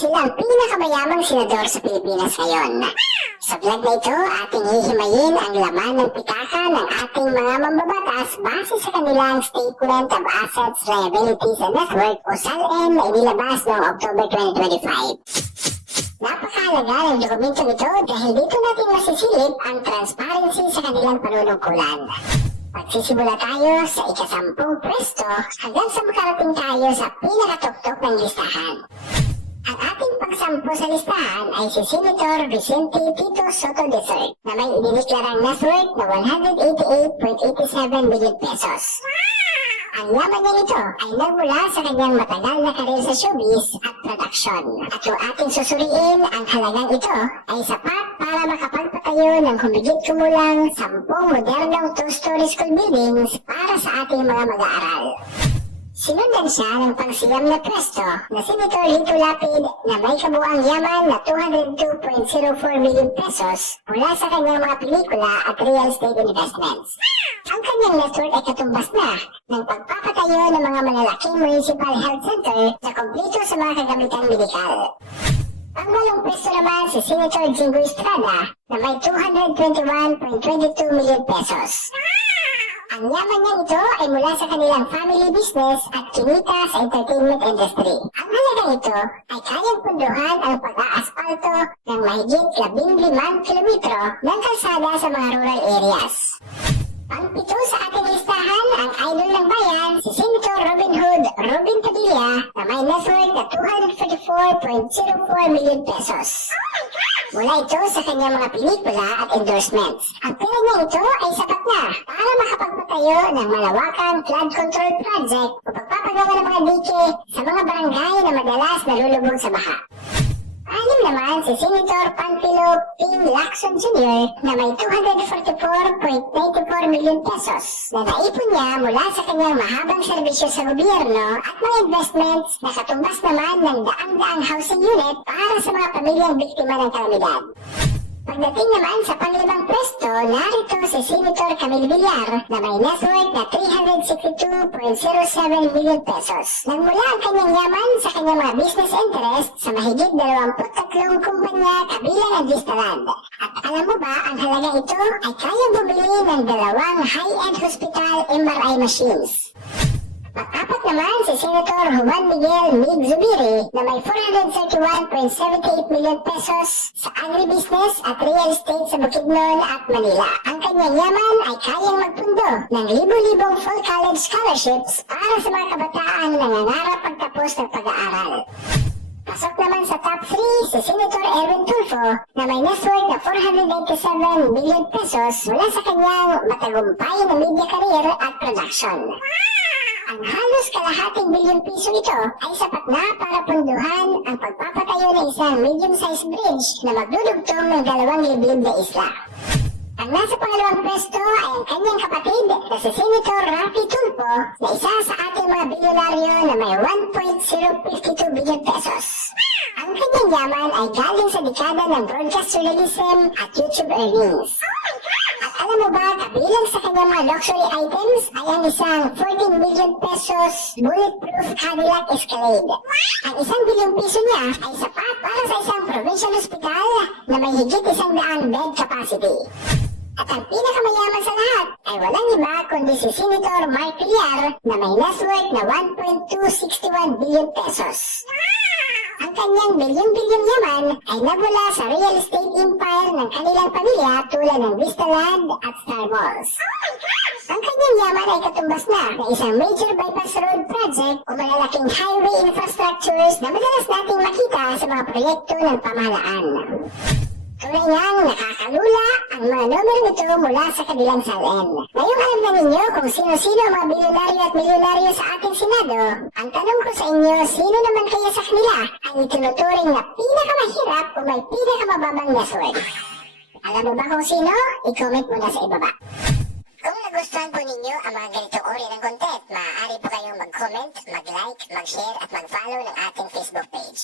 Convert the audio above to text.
Sila ang pinakamayamang senador sa Pilipinas ngayon. Sa vlog na ito, ating hihimayin ang laman ng pitaka ng ating mga mambabatas base sa kanilang Statement of Assets, Liabilities and Net Worth o SALN na inilabas noong October 2025. Napakahalaga ng dokumentong ito dahil dito natin masisilip ang transparency sa kanilang panunungkulan. Magsisimula tayo sa ika-10 pwesto hanggang sa makarating tayo sa pinakatuktok ng listahan. Ang ating pagsampo sa listahan ay si Senator Vicente Tito Soto III na may idineklarang net worth na 188.87 billion pesos. Ang yaman niya ito ay nagmula sa kanyang matagal na karir sa showbiz at production. At kung ating susuriin, ang halagang ito ay sapat para makapagpatayo ng humigit kumulang 10 modernong two-story school buildings para sa ating mga mag-aaral. Sinundan siya ng pangsiyam na pwesto na Senator Lito Lapid na may kabuang yaman na 202.04 million pesos mula sa kanyang mga pelikula at real estate investments. Ang kanyang net worth ay katumbas na ng pagpapatayo ng mga malalaking municipal health center na kompleto sa mga kagamitang medikal. Ang walong pwesto naman si Senator Jingo Estrada na may 221.22 million pesos. Ang yaman niya ito ay mula sa kanilang family business at kinita sa entertainment industry. Ang halagang ito ay kayang punduhan ang pag-aaspalto ng mahigit 15 kilometro ng kalsada sa mga rural areas. Pangpito sa ating listahan ang idol ng bayan, si Senator Robin Hood Robin Padilla na may net worth na 244.04 million pesos. Mula ito sa kanyang mga pelikula at endorsements. Ang pera niya ito ay sapat na para makapagpatayo ng malawakang flood control project o pagpapagawa ng mga dike sa mga barangay na madalas nalulubog sa baha. Anim naman si Senator Panfilo Ping Lacson Jr. na may 244.94 million pesos na naipon niya mula sa kanyang mahabang serbisyo sa gobyerno at mga investments na katumbas naman ng daang-daang housing unit para sa mga pamilyang biktima ng kalamidad. Pagdating naman sa panglimang pwesto, narito si Senator Camille Villar na may net worth na 362.07 million pesos. Nagmula ang kanyang yaman sa kanyang mga business interest sa mahigit 23 kumpanya kabilang ang Vistaland. At alam mo ba, ang halaga ito ay kaya bumili ng 2 high-end hospital MRI machines. Pang-apat naman si Senator Juan Miguel Mig Zubiri na may 431.78 million pesos sa agribusiness at real estate sa Bukidnon at Manila. Ang kanyang yaman ay kayang magpundo ng libo-libong full college scholarships para sa mga kabataang nangangarap pagtapos ng pag-aaral. Pasok naman sa top 3 si Senator Erwin Tulfo na may net worth na 497 billion pesos mula sa kanyang matagumpay na media career at production. Ang halos kalahating bilyong piso ito ay sapat na para punduhan ang pagpapatayo ng isang medium-sized bridge na magdudugtong ng 2 liblib na isla. Ang nasa pangalawang pwesto ay ang kanyang kapatid na si Senator Rafi Tulfo na isa sa ating mga bilyonaryo na may 1.052 billion pesos. Ang kanyang yaman ay galing sa dekada ng broadcast journalism at YouTube earnings. At alam mo ba, kabilang sa kanyang mga luxury items ay ang isang 14 million pesos bulletproof Cadillac Escalade. Ang 1 bilyong piso niya ay sapat para sa isang provincial hospital na may higit 100 bed capacity. At ang pinakamayaman sa lahat ay walang iba kundi si Senator Mark Villar na may net worth na 1.261 billion pesos. Ang kanyang bilyong-bilyong yaman ay nagmula sa real estate empire ng kanilang pamilya tulad ng Vistaland at Star Malls. Ang kanyang yaman ay katumbas na ng isang major bypass road project o malalaking highway infrastructures na madalas nating makita sa mga proyekto ng pamahalaan. Tunay niyang nakakalula ang mga numero nito mula sa kabilang SALN. Ngayong alam na ninyo kung sino-sino ang mga bilyonaryo at milyonaryo sa ating Senado, ang tanong ko sa inyo, sino naman kaya sa kanila ang itinuturing na pinakamahirap o may pinakamababang net worth? Alam mo ba kung sino? I-comment mo na sa ibaba. Kung nagustuhan po ninyo ang mga ganitong uri ng content, maaari po kayong mag-comment, mag-like, mag-share at mag-follow ng ating Facebook page.